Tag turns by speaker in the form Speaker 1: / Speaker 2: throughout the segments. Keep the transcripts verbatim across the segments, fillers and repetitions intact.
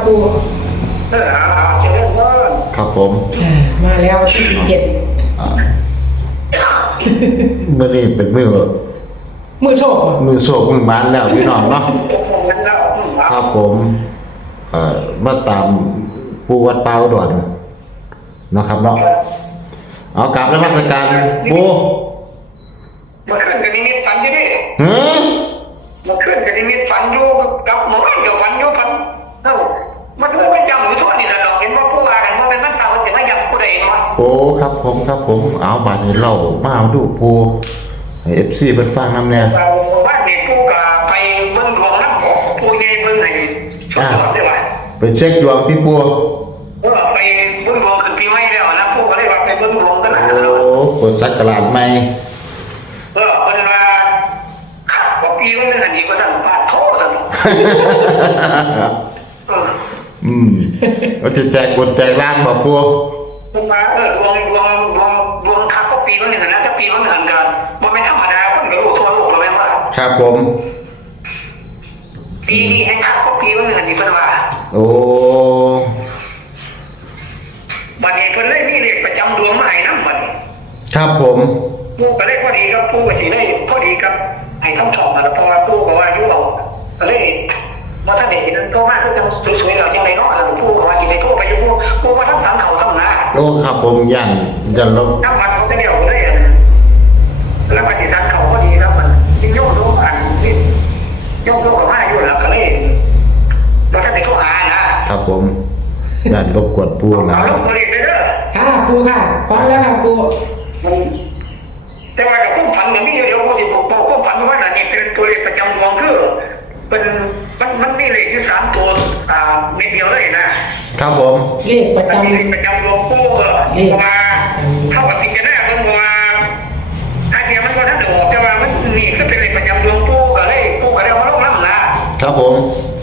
Speaker 1: ปู
Speaker 2: เออเอาเจริญพร
Speaker 3: ครับผม
Speaker 1: มาแล้วที่สิบเจ็ด
Speaker 3: เมื่อนี้เป็นมือ
Speaker 1: มือโชค
Speaker 3: มือโศกมือมันแล้วพี่น้องเนาะครับผมเอ่อมาตามผู้วัดเปาด่วนนะครับเนาะเอากลับนมัสการปู
Speaker 2: เมื่อคืนกันนิมิตฝันอยู่ดิ
Speaker 3: เฮ้ย
Speaker 2: เมื่อคืนกันนิมิตฝันอยู่กับหมอกับฝันอยู่ฝันเอ้ามันรู้ไม่จำอยู่ทั่วนี่สะดอกเห็นว่าผู้ว่ากันว่าเป็นมันตามันจะไม่ยังผู้ใดเนาะ
Speaker 3: โอ้ครับผมครับผมเอาบัตรให้เรามาเอาดูปูให้เอฟซีเพิ่นฟังนำแน่
Speaker 2: เราว่าเด็กผู้กับไปเบิ่งดวงน้ำบอกผู้ใหญ่เบิ่งให้ชดชดได้ไหม
Speaker 3: ไปเช็คดวงที่ปู
Speaker 2: เออไปเบิ่งดวงคือปีใหม่แล้วนะผู้ก็เลยว่าไปเบิ่งดวงกันนะ
Speaker 3: โอ้เปิดสักการะใหม่
Speaker 2: เออเป็นว่าขับกว่าปีมันเป็นอันนี้ก็สั่งปาดโทษสั่งเออ
Speaker 3: อืมก็จะแจกบนแจกล่างบ่ปู
Speaker 2: เป็นว่าเออดวงดวงดวงดวงขับก็ปีมันหนึ่งนะถ้าปีมันหนึ่งกันมันไม่ธรรมดาคนก็รู้ทั่วโลกเราแม่นว่า
Speaker 3: ครับผม
Speaker 2: ปีนี้ให้ขับก็ปีมันหนึ่งนี่เป็นว่า
Speaker 3: โอ้
Speaker 2: บัดนี้เพิ่นเลยมีเลขประจำดวงมาให้นำบัดนี้
Speaker 3: ครับผม
Speaker 2: ปู่ก็เลยพอดีครับปู่ก็สิได้พอดีครับให้คำตอบมาแล้วพอปู่ก็ว่าอยู่เอาก็เลยบ่ทันได้เห็นโทรมาคือจังสวยๆแล้วจังได๋เนาะแล้วปู่ก็ว่าสิไปโทรไปอยู่ปู่ปู่บ่ทันสันเขาซ้ำนะ
Speaker 3: โอ้ครับผมยันยันลบ
Speaker 2: น้ำมันเขาจะเดี่ยวเลยแล้วปฏิสันเขาพอดีแล้วมันยิ่งโยกโยกอันนี่โยกโยกกับมาอยู่แล้วก็เลยบ่ทันได้โทรหานะครับ
Speaker 3: ผมยันรบกวนปูนะ
Speaker 2: เอาลงตัวเลขไปเด้อ
Speaker 1: ค่ะปูค่ะฟังแล้วค่ะปู
Speaker 2: มันแต่ว่ากับผู้ฝันเนี่ยมีอยู่เดียวผู้ที่บอกบอกผู้ฝันว่าน่ะนี่เป็นตัวเลขประจำดวงคือเป็นมันมันมีเลขอยู่สามตัวอ่าเม็ดเดียวเลยนะครับ
Speaker 3: ผม
Speaker 1: เลขประ
Speaker 2: มันมี
Speaker 1: จำ
Speaker 2: เลขประจำดวงปู่เออว่าเท่ากับพิจารณาเพิ่นว่าอันเนี้ยมันก็ท่านได้บอกแต่ว่ามันนี่คือเป็นเลขประจำดวงปู่ก็เลยปู่ก็เลยเอามาลงน้ำนะครับ
Speaker 3: ผม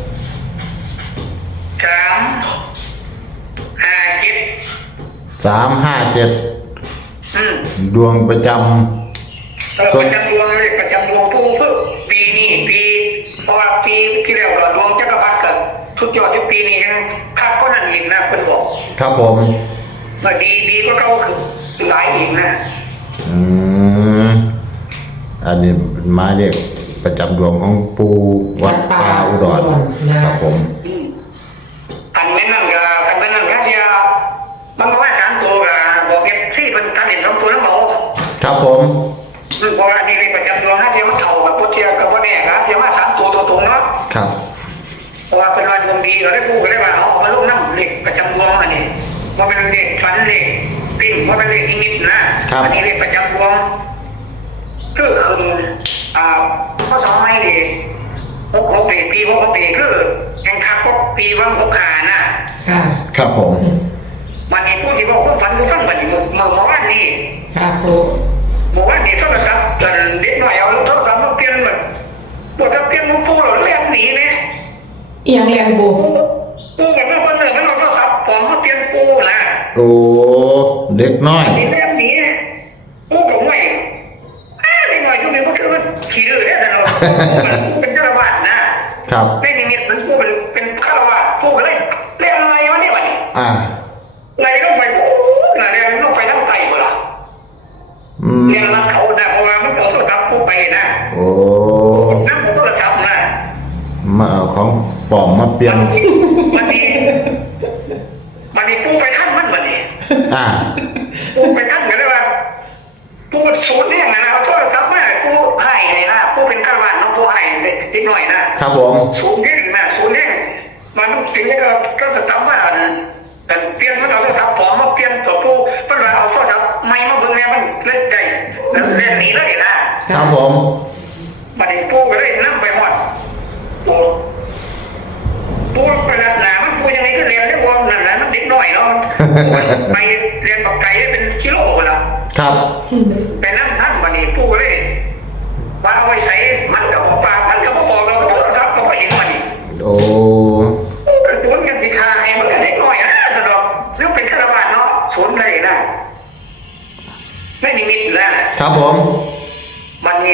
Speaker 2: สามห้าเจ็ด
Speaker 3: สามห้าเจ็ด
Speaker 2: อืม
Speaker 3: ดวงประจ
Speaker 2: เออประจำดวงเลยประจำดวงผู้เพิ่งปีนี้ปีเพราะว่าปีที่แล้วก็ดวงจักรพรรดิกันสุดยอดที่ปีนี้ยังคักก็นั่นอีกนะเพิ่นบอก
Speaker 3: ำครับผม
Speaker 2: ว่าดีดีก็เขาคือหลายอีกนะ
Speaker 3: อืมอันนี้เป็นหมายเลขประจำดวงของปูวัดป่าอุดรครับผม
Speaker 2: อืมอันแม่นั่นก็คันแม่นั่นก็เดียวมันบอกว่าสามตัวก็บอกเก็บที่เป็นการเห็นสองตัวแล้วบอก
Speaker 3: ครับผม
Speaker 2: อืมเพราะว่านี่เป็นประจำดวงนะเทียมมันเข่ากับพุทเทียกับพ่อแน่นะเทียมว่าสามตัวตัวตรงเนาะ
Speaker 3: ครับ
Speaker 2: เพราะว่าเป็นวันดวงดีก็ได้พูดก็ได้ว่าเอาออกมาลงน้ำเหล็กประจำดวงอันนี้ว่าเป็นเหล็กฟันเหล็กปิ้งว่าเป็นเหล็กนิดๆนะอันี้เหล็กประจำดวงก็คืออ่าข้อสองไม่ดีหกหกปีปีหกหกปีคือแห่งคักก็ปีวังหกขานะ
Speaker 1: ค่ะ
Speaker 3: ครับผม
Speaker 2: มันมีผู้ที่บอกว่าฟันรู้ฟังบัดนี้เมื่อเมื่อวานนี้
Speaker 1: ค่ะปู
Speaker 2: เมื่อวานนี้โทรศัพท์จนเด็กหน่อยเอาโทรศัพท์มาเปลี่ยนแบบปวดจะเปลี่ยนมือปูเราเลี้ยงหนีเนี่ย
Speaker 1: เอียงแรงปู
Speaker 2: ปูปูแบบว่าคนหนึ่งมันเอาโทรศัพท์ผมมาเปลี่ยนปูนะ
Speaker 3: โอ้เด็กน้อย
Speaker 2: นี่เลี้ยงหนีปูกับห่วยอ้าเด็กหน่อยทุกคนก็คือว่าขี่ดื้อเนี่ยแต่เราปูเป็นฆราวาสนะครับ ในนิมิตมันปูเป็นเป็นฆราวาสปูก็เลยเลี้ยงอะไรวะเนี่ยวันนี้
Speaker 3: อ่า
Speaker 2: ไหลลงไปโอ้น่ะเลี้ยงลงไปทั้งไตหมดละ
Speaker 3: อืม
Speaker 2: เลี้ยงรัดเขานะเพราะว่ามันเอาโทรศัพท์ปูไปนะ
Speaker 3: โอ้
Speaker 2: นั่งบนโทรศัพท์นะ
Speaker 3: มาเอาของปลอมมาเปลี่ยน
Speaker 2: มันมีมันมีปูไปท่านมันมันนี่
Speaker 3: อ่า
Speaker 2: ปูไปท่านกันเลยว่าปูศูนย์เนี่ยนะเอาโทรศัพท์มาปูให้เลยนะปูเป็นฆราวาสน้องปูให้เด็กหน่อยนะครับ
Speaker 3: ผม
Speaker 2: ศูนย์เนี่ยนะศูนย์เนี่ยมันถึงเนี่ยก็จะทำว่าแต่เปลี่ยนมันเอาโทรศัพท์ผมมาเปลี่ยนตัวปูมันว่าเอาโทรศัพท์ไม่มาเบิ่งเนี่ยมันเล่นใจเล่นหนีเลยนะครับ
Speaker 3: ผม
Speaker 2: มันเองปูก็เลยนั่งไปหมดปูปูไปนัดหนามันปูยังไงก็เรียนได้วอมนั่นแหละมันเด็กหน่อยเนาะไปเรียนกับไก่ได้เป็นกิโลกันละ
Speaker 3: ครับ
Speaker 2: ไปนั่งท่านมันนี่ปูก็เลยว่าเอาไว้ใส่มันกับปลาพันกับปอเราก็โทรศัพท์ก็พอเห็นมันนี่
Speaker 3: โอ้
Speaker 2: ปูเป็นตัวกันสิคาให้มันกับเด็กหน่อยนะสะดอกเรื่องเป็นฆราวาสเนาะสนเลยนะไม่นิมิตนะครับ
Speaker 3: ผม
Speaker 2: มันนี่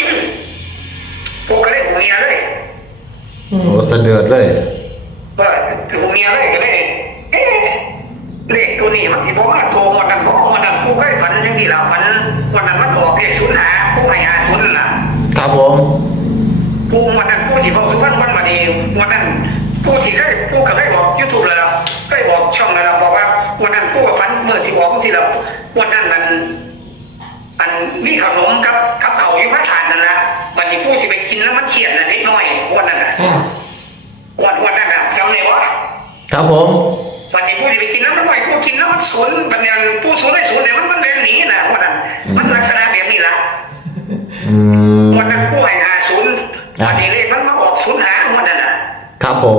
Speaker 2: ปูก็เลยหัวเมียเลย
Speaker 1: อืม
Speaker 3: โอ้เสด็จเลย
Speaker 2: ก็คือเมียเลยก็เลยเอ๊ะเลขตัวนี้มันที่บอกว่าโทรวันนั้นบอกวันนั้นกูเคยฝันอย่างนี้แล้วฝันวันนั้นมันออกเลขศูนย์หาผู้ไม่หาศูนย์ล่ะ
Speaker 3: ครับผม
Speaker 2: ผู้วันนั้นผู้ที่บอกทุกวันวันมาดีวันนั้นผู้ที่เคยผู้เคยบอกยูทูบแล้วเราเคยบอกช่องแล้วเราบอกว่าวันนั้นผู้กับฝันเมื่อที่บอกที่เราวันนั้นมันอันมีขนมกับกับเขาอยู่มาทานนั่นแหละวันนี้ผู้ที่ไปกินแล้วมันเขียนน่ะนิดหน่อยวันนั้นน่ะ
Speaker 1: ค่ะ
Speaker 2: วันวันนั้นน่ะจำได้ปะ
Speaker 3: ครับผม
Speaker 2: วันนี้ผู้ที่ไปกินแล้วมันหน่อยผู้กินแล้วมันสวนบันเนี่ยผู้สวนได้สวนเนี่ยมันมันเดินหนีนะวันนั้นมันลักษณะแบบนี้ละ
Speaker 3: อืม
Speaker 2: วันนั้นผู้ให้หาศูนย์วันนี้เลยมันมาออกศูนย์หาวันนั้นน่ะ
Speaker 3: ครับผม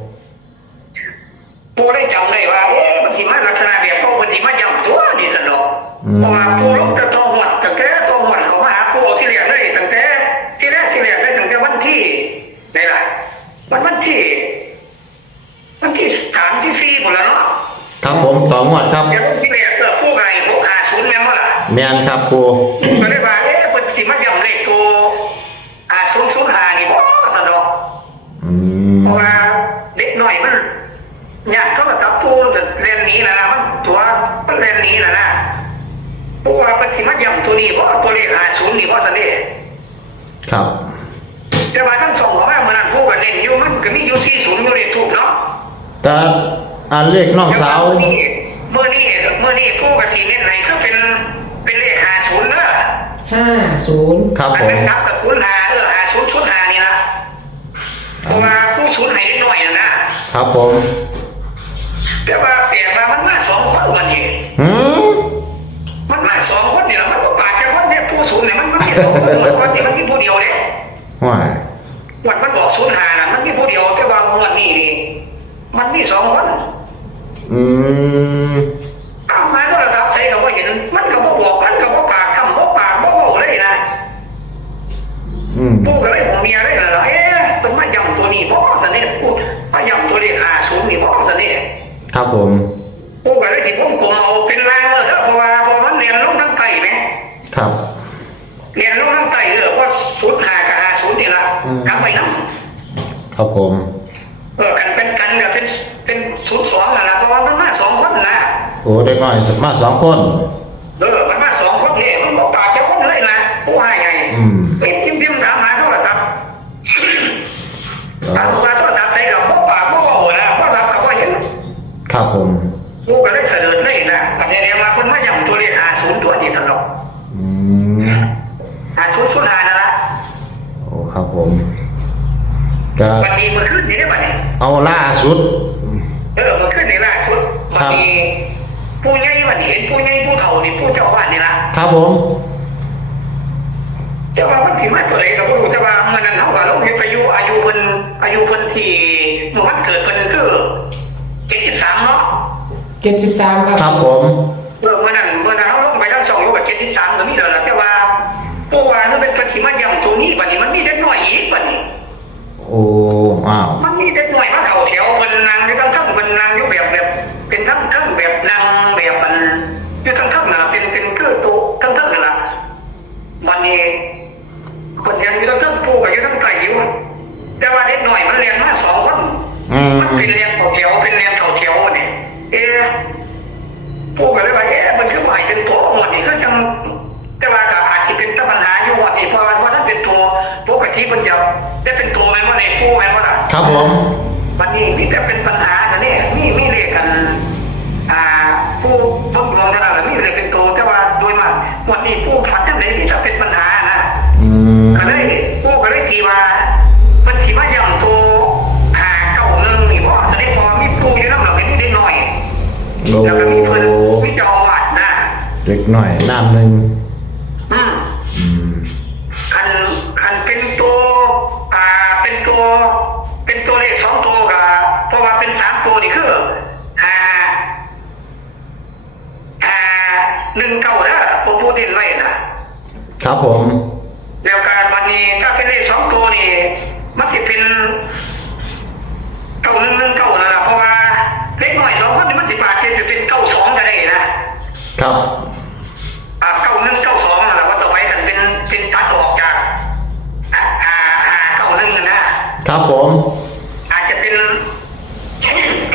Speaker 2: ผู้ได้จำได้ว่าเอ๊ะมันสิมาลักษณะแบบเขามันสิมาย่ำตัวนี่สนอกเพราะว่าผู้ลงจะตองหวัดตั้งแต่ตองหวัดเขามาหาผู้ที่เรียนได้ตั้งแต่ที่แรกที่เรียนได้ตั้งแต่วันที่ไหนล่ะวันวันที่วันที่สามที่สี่หมดแล้วเนาะ
Speaker 3: ครับผมต่องวดครับ
Speaker 2: เดี๋ยวที่เรียนเกิดผู้ไงพวกขาศูนย์แม่นว่าล่ะ
Speaker 3: แมนครับปู
Speaker 2: ก็ได้ว่าเอ๊ะเป็นสิมาย่ำเลขตัวอาศูนย์ศูนย์หานี่บ่สนอก
Speaker 3: อืม
Speaker 2: เพราะว่าเด็กหน่อยมันอยากเข้ามาตับตัวเรียนนี้นะนะมันตัวมันเรียนนี้นะนะเพราะว่าเป็นสิมาย่ำตัวนี้เพราะตัวเลขอาศูนย์นี่เพราะตอนนี้
Speaker 3: ครับ
Speaker 2: แต่ว่าทั้งสองของแม่เมื่อนั้นพูดกันเน้นอยู่มันก็มีอยู่สี่ศูนย์อยู่ในทูบเนาะ
Speaker 3: แต่อันเลขน้องสาว
Speaker 2: เมื่อนี้เมื่อนี้พูดกันทีเน้นไหนก็เป็นเป็นเลขอาศูนย์เนอะ
Speaker 1: ห้าศูนย์
Speaker 3: ครับ
Speaker 2: อัน
Speaker 3: ผม
Speaker 2: นั้นนับกับศูนย์หาเอออาศูนย์ศูนย์หานี่นะเพราะว่าผู้ศูนย์หายนิดหน่อยนะนะครับ
Speaker 3: ผม
Speaker 2: แต่ว่าเปลี่ยนมามันมาสองคนวันนี้
Speaker 3: หืม
Speaker 2: มันมาสองคนเนี่ยมันก็ปาดจากคนเนี่ยผู้ศูนย์เนี่ยมันมันมีสองคนมันคนเนี่ยมันมีผู้เดียวเนี่ย
Speaker 3: ว้าย
Speaker 2: วันมันบอกศูนย์หานะมันมีผู้เดียวแต่ว่าวันนี้นี่มันมีสองคน
Speaker 3: อืม
Speaker 2: เอามาก็ระดับใส่ก็ว่าเห็นมันก็บ่บอกมันก็บ่ปากคำบ่ปากบ่บอกเลยนะ
Speaker 3: อืม
Speaker 2: ผู้ก็เลยผมเมียเลยนะเอ๊ะเป็นมาย่ำตัวนี้บ่แต่เนี่ยพูดมาย่ำตัวเลขหาศูนย์นี่บ่แต่เนี่ย
Speaker 3: ครับผม
Speaker 2: ผู้ก็เลยที่ผมกลมเอาเป็นลางเลยเด้อเพราะว่าพอมันเรียนลงทั้งไตไหม
Speaker 3: ครับ
Speaker 2: เรียนลงทั้งไตเออว่าศูนย์หากับหาศูนย์นี่ละกลับไปน้ำ
Speaker 3: ครับผม
Speaker 2: เออกันเป็นกันกับเป็นเป็นศูนย์สองนะเพราะว่ามันมาสองคนนะ
Speaker 3: โอ้เด็กน้อยมาสองคน
Speaker 2: เออมันมาสองคนเนี่ยมันบอกปากเจ้าคนเลยนะผู้ให้ไง
Speaker 3: อืม
Speaker 2: เป็นจิ้มจิ้มถามหาโทรศัพท์ถามมาโทรศัพท์ได้กับบอกปากบอกว่านะโทรศัพท์เขาก็เห็น
Speaker 3: ครับผม
Speaker 2: ผู้ก็เลยเสด็จเลยนะประเดี๋ยวมาคนมาย่ำตัวเลขหาศูนย์ตัวนี้ตลอด
Speaker 3: อืม
Speaker 2: หาศูนย์ศูนย์หานั่นละ
Speaker 3: โอ้ครับผมก็
Speaker 2: วันนี้มันขึ้นนี่ได้ป่ะเนี่ย
Speaker 3: เอาล่าสุด
Speaker 2: เออมันขึ้นในล่าสุดวันนี้ผู้ใหญ่วันนี้เห็นผู้ใหญ่ผู้เฒ่านี่ผู้เจ้าบ้านนี่ละ
Speaker 3: ครับผม
Speaker 2: แต่ว่ามันผีมาตัวไหนเราก็รู้แต่ว่ามันนั้นเท่ากับเรามีอายุอายุเพิ่นอายุเพิ่นที่เมื่อวันเกิดเพิ่นคือเจ็ดสิบสามเนาะ
Speaker 1: เจ็ดสิบสามครับ
Speaker 3: ครับผม
Speaker 2: เออเมื่อนั้นเมื่อนั้นเขาลงไปทั้งสองอยู่กับเจ็ดสิบสามก็มีแล้วล่ะแต่ว่าผู้ว่าถ้าเป็นเพิ่นที่มาย่ำตัวนี้บัดนี้มันมีเด็กน้อยอีกบัดนี้
Speaker 3: โอ้อ้าว
Speaker 2: มันมีเด็กน้อยมาเข้าแถวเพิ่นนั่งอยู่ทั้งทั้งเพิ่นนั่งอยู่แบบแบบเป็นทั้งทั้งแบบนั่งแบบมันอยู่ทั้งทั้งน่ะเป็นเป็นคือตัวทั้งทั้งนั่นล่ะวันนี้คนยังอยู่ทั้งทั้งผู้ก็อยู่ทั้งไกลอยู่แต่ว่าเด็กน้อยมันเรียนมาสองคน
Speaker 3: อืม
Speaker 2: มันเป็นเรียนเขาเถียวเป็นเรียนเขาเถียวนี่เอ๊ะพูดกันเลยว่าเอ๊ะมันคือหมายเป็นตัวหมดนี่ก็จังแต่ว่าก็อาจจะเป็นปัญหาอยู่วันนี้เพราะว่าถ้าเป็นตัวปกติมันจะได้เป็นตัวไหมว่าในกู้ไหมว่าล่ะ
Speaker 3: ครับผม
Speaker 2: วันนี้มีแต่เป็นปัญหาแต่นี่มีมีเลขกันอ่าผู้บนดวงเท่านั้นแหละมีเลขเป็นตัวแต่ว่าโดยมากวันนี้ผู้ฝันทั้งไหนที่จะเป็นปัญหานะ
Speaker 3: อืม
Speaker 2: ก็เลยผู้ก็เลยทีว่ามันทีว่าย่ำตัวหาเก่าหนึ่งนี่เพราะตอนนี้พอมีปูอยู่น้ำหนักเป็นนิดหน่อย
Speaker 3: โอ้
Speaker 2: แล้วก็มีเพิ่นวิจารวัดนะ
Speaker 3: เด็กหน่อยน้ำหนึ่ง
Speaker 2: อืม
Speaker 3: อืม
Speaker 2: คันคันเป็นตัวอ่าเป็นตัว เป็นตัวเลขสองตัวกับเพราะว่าเป็นสามตัวนี่คือหาหาหนึ่งเก้านะผมพูดเด่นไว้นะครับ
Speaker 3: ผม
Speaker 2: แล้วการวันนี้ถ้าเป็นเลขสองตัวนี่มันจะเป็นเก้าหนึ่งหนึ่งเก้านะเพราะว่าเลขหน่อยสองคนนี่มันจะบาดเจ็บจะเป็นเก้าสองก็ได้นะครับ อ่าเก้าหนึ่งเก้าสองนะว่าต่อไปกันเป็นเป็นตัดออกจากอ่าอ่าอ่าเก้าหนึ่งนะครับ
Speaker 3: ผม
Speaker 2: อาจจะเป็น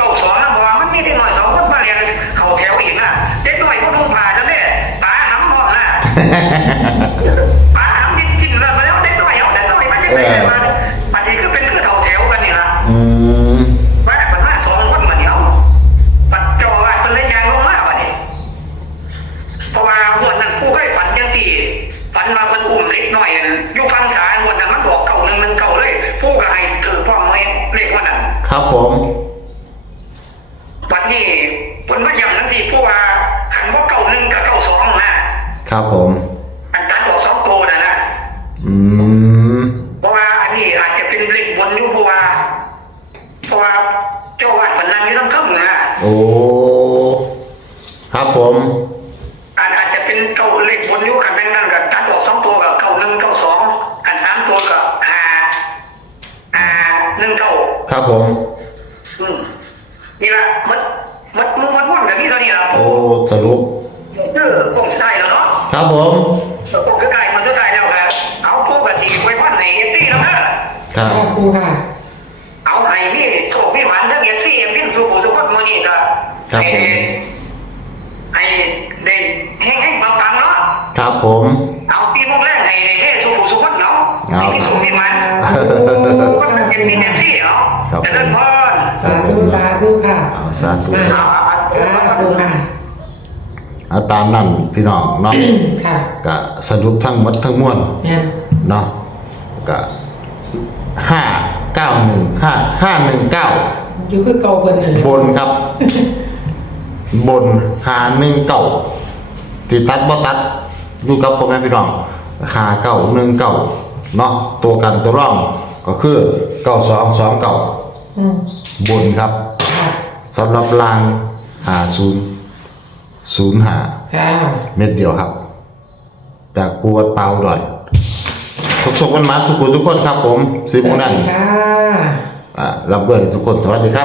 Speaker 3: ครับผม
Speaker 2: วันนี้ผลมาอย่างนั้นดีเพราะว่าขันว่าเก่าหนึ่งกับเก่าสองนะครับ
Speaker 3: ผม
Speaker 2: อันการบอกสองตัวนะนะ
Speaker 3: อืม
Speaker 2: เพราะว่าอันนี้อาจจะเป็นเลขบนอยู่เพราะว่าเพราะว่าเจ้าวัดพนังอยู่ทั้งครึ่งนะ
Speaker 3: โอ้ครับผม
Speaker 2: อาจอาจจะเป็นเก่าเลขบนอยู่ขันเป็นนั่นกับการบอกสองตัวกับเก่าหนึ่งเก่าสองขันสามตัวกับห้าห้าหนึ่งเก่า
Speaker 3: ครับผม
Speaker 2: อืมนี่ละมันมันมันมันว่นแบบนี้ตอนนี้ละ
Speaker 3: โอ้สรุป
Speaker 2: เออคงได้แล้วเนาะ
Speaker 3: ครับผม
Speaker 2: คงจะได้มันจะได้แล้วครับเอาพวกกะทิไว้ว่นไหนเอฟซีแล้วนะครับ
Speaker 1: ค่ะปูค่ะ
Speaker 2: เอาไหนนี่โชคพี่หวานทั้งเอฟซีเอฟซีทุกคนทุกคนมานี่ก็ให้ให้ได้แห้งแห้งปังๆเนาะ
Speaker 3: ครับผม
Speaker 2: เอาปีโมงแรกให้ได้ให้ทุกคนทุกคนเนาะ
Speaker 3: เอา
Speaker 2: ให้ที่สุดพี่หวานคนมันเป็นพี่เอฟซีเนาะจะเดินพร
Speaker 1: สาธุสาธุค่ะ
Speaker 3: เอาสาธุ
Speaker 2: เอาเอาเอา
Speaker 1: ค่ะปูค่ะ
Speaker 3: เอาตามนั้นพี่น้องเนาะ
Speaker 1: ค่ะ
Speaker 3: ก็สรุปทั้งหมดทั้งมวล
Speaker 1: แม่น
Speaker 3: เนาะก็ห้าเก้าหนึ่งห้าห้าหนึ่งเก้า
Speaker 1: อยู่คือเก่าเพิ่นนั่นแหละ
Speaker 3: บนครับ บนหาหนึ่งเก้าที่ตัดบ่ตัดดูกับพ่อแม่พี่น้องหาเก้าหนึ่งเก้าเนาะตัวกันตัวร่องก็คือเก้าสองสองเก้า
Speaker 1: อืม
Speaker 3: บนครับ
Speaker 1: ค่ะ
Speaker 3: สำหรับลางหาศูนย์ศูนย์หา
Speaker 1: ค่ะ
Speaker 3: เม็ดเดียวครับ จากปูวัดเปล่าดอยทุกชมกันมาทุกคนทุกคนครับผมสิบโมงนั้น
Speaker 1: ค่ะ
Speaker 3: อ่ารับด้วยทุกคนสวัสดีครับ